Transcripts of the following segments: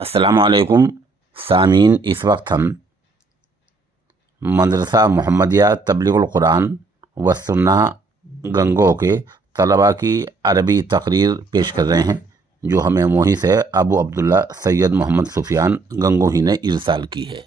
अस्सलामु अलैकुम सामीन। इस वक्त हम मदरसा मोहम्मदिया तबलीगुल कुरान व सुन्नह गंगो के तलबा की अरबी तकरीर पेश कर रहे हैं, जो हमें मोही से अबू अब्दुल्ला सैयद मोहम्मद सुफियान गंगोही ने इरसाल की है।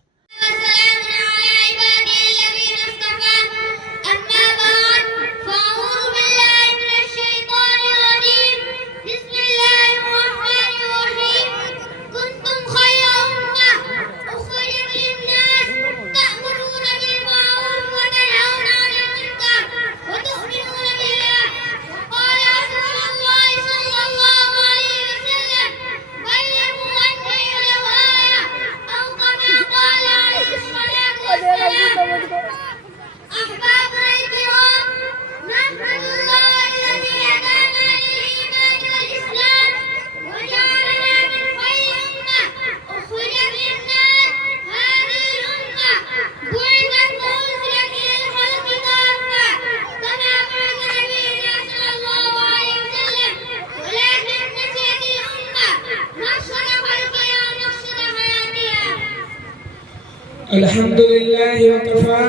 अल्हम्दुलिल्लाह वकफ़ा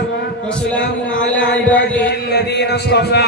वस्सलामु अला इबादिहिल्लज़ीना इस्तफ़ा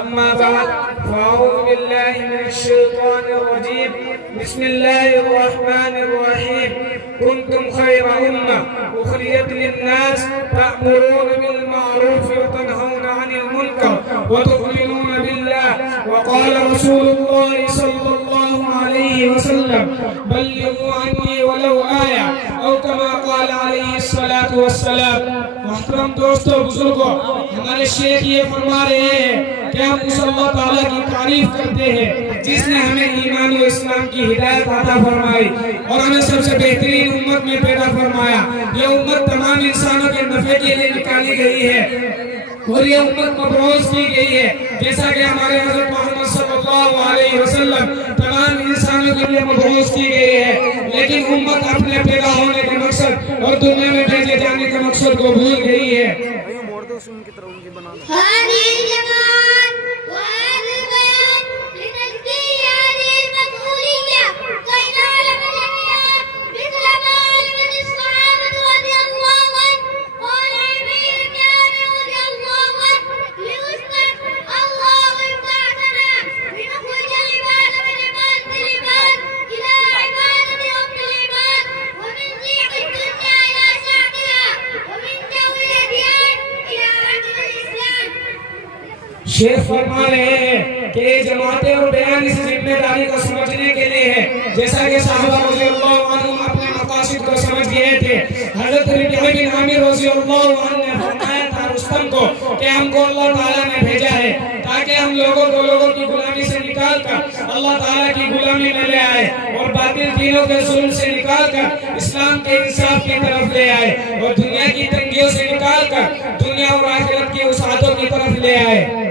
अम्मा बाद फ़अऊज़ु बिल्लाहि मिनश शैतानिर रजीम बिस्मिल्लाहिर रहमानिर रहीम कुंतुम खैरा उम्मा उखरिजत लिन्नास तअमुरूना बिल मअरूफ व तनहौना अनिल मुनकर व तु'मिनूना बिल्लाह व क़ाला रसूलुल्लाह सल्लल्लाहु अलैहि वसल्लम बल्लिगू अन्नी वलौ आया औ कमा क़ाल अलैहि सलातु वस्सलाम। मोहतरम दोस्तों, बुजुर्गों, हमारे शेख ये फरमा रहे हैं कि हम उस अल्लाह ताला की तारीफ करते हैं जिसने हमें ईमान और इस्लाम की हिदायत अता फरमाई और हमें सबसे बेहतरीन उम्मत में पैदा फरमाया। ये उम्मत तमाम इंसानों के नफे के लिए निकाली गई है और ये उम्मत मबरूज की गई है, जैसा कि हमारे हज़रत मोहम्मद सल्लल्लाहु अलैहि वसल्लम तमाम इंसानों के लिए मबरूज की गई है, लेकिन उम्मत अपने पैदा होने के मकसद और दुनिया में भेजे जाने के मकसद को भूल गई है। शेख फरमा रहे हैं कि जमातें और बयान इस जिम्मेदारी को समझने के लिए है, जैसा कि साहबा रज़ियल्लाहु अन्हुम अपने मकासद को समझ गए थे। हज़रत रबिया बिन आमिर रज़ियल्लाहु अन्हु ने फरमाया था रुस्तम को कि हमको अल्लाह ताला ने भेजा है ताकि हम लोगों की गुलामी से निकाल कर अल्लाह ताला की गुलामी में ले आए और बातिल दीनों के जुल्म से निकाल कर इस्लाम के इंसाफ की तरफ ले आए और दुनिया की तंगियों से निकाल कर दुनिया और आखिरत की वसाअतों की तरफ ले आए।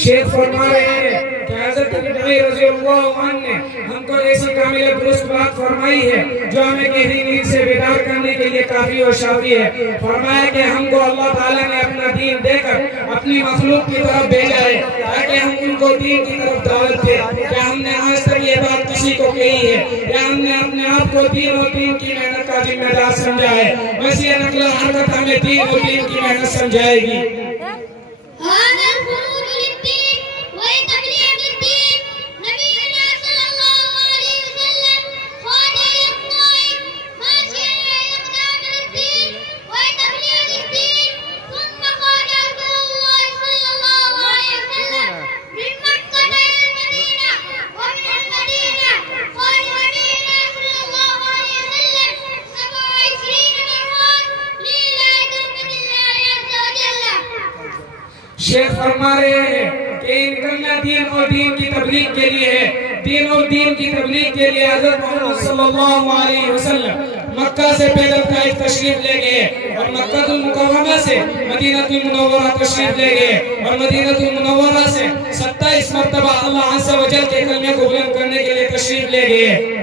शेख फरमा रहे हैं कि हज़रत अली रज़ियल्लाहु अन्हु ने हमको ऐसी कामिल दुरुस्त बात फरमाई है जो हमें गहरी नींद से बेदार करने के लिए काफी और शाफी है। फरमाया कि हमको अल्लाह ताला ने अपना दीन देकर अपनी मखलूक की तरफ भेजा है ताकि हम उनको दीन की तरफ दावत दें। क्या हमने आज तक ये बात किसी को कही है? क्या हमने अपने आप को दीन और दीन की मेहनत का जिम्मेदार समझा है? बस ये नकल हरकत हमें दीन और दीन की मेहनत समझाएगी। शेख फरमा रहे हैं कि निकलना दीन और दीन की तबलीग के लिए है। दीन और दीन की तबलीग के लिए हज़रत मोहम्मद सल्लल्लाहु अलैहि वसल्लम मक्का से पैदल ताइफ तशरीफ ले गए और मक्कातुल मुकर्रमा से मदीनातुल मुनव्वरा तशरीफ ले गए और मदीनातुल मुनव्वरा से 27 मरतबा अल्लाह अज़्ज़ व जल के कलमे को बुलंद करने के लिए तशरीफ ले गए।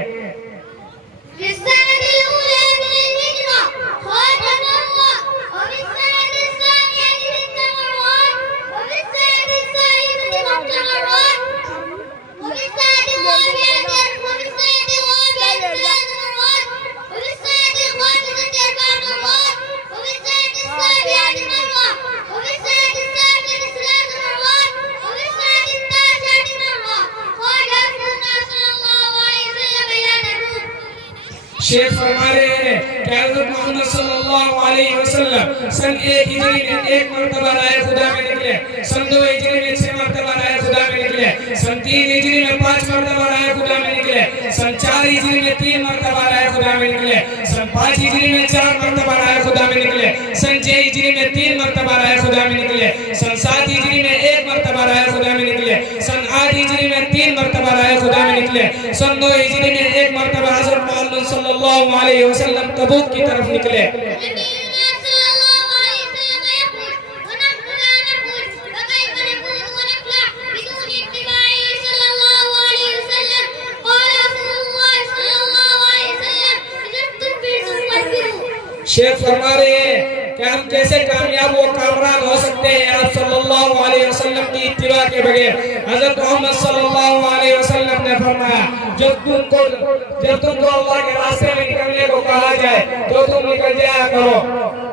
शेख फरमा रहे हैं कि हज़रत मोहम्मद सल्लल्लाहु अलैहि वसल्लम सन 1 हिजरी में 1 मरतबा राह खुदा में निकले, सन 2 हिजरी में 6 मरतबा राह खुदा में निकले, सन 3 हिजरी में 5 मरतबा राह खुदा में निकले, सन 4 हिजरी में 3 मरतबा राह खुदा में निकले, सन 5 हिजरी में 4 मरतबा राह खुदा में निकले, सन 6 हिजरी में 3 मरतबा राह खुदा में निकले, सन 7 हिजरी में 1 मरतबा राह खुदा में निकले, सन 8 हिजरी में 3 मरतबा राह खुदा में निकले, सन 2 हिजरी में 1 मरतबा हज़रत मोहम्मद सल्लल्लाहु अलैहि वसल्लम तबूक की तरफ निकले। शेख फरमा रहे हैं कि हम कैसे कामयाब व कामरान हो सकते हैं आप सल्लल्लाहु अलैहि वसल्लम की इत्तिबा के बगैर। हज़रत मोहम्मद सल्लल्लाहु अलैहि वसल्लम ने फरमाया जब तुमको अल्लाह के रास्ते में निकलने को कहा जाए तो तुम निकल जाया करो।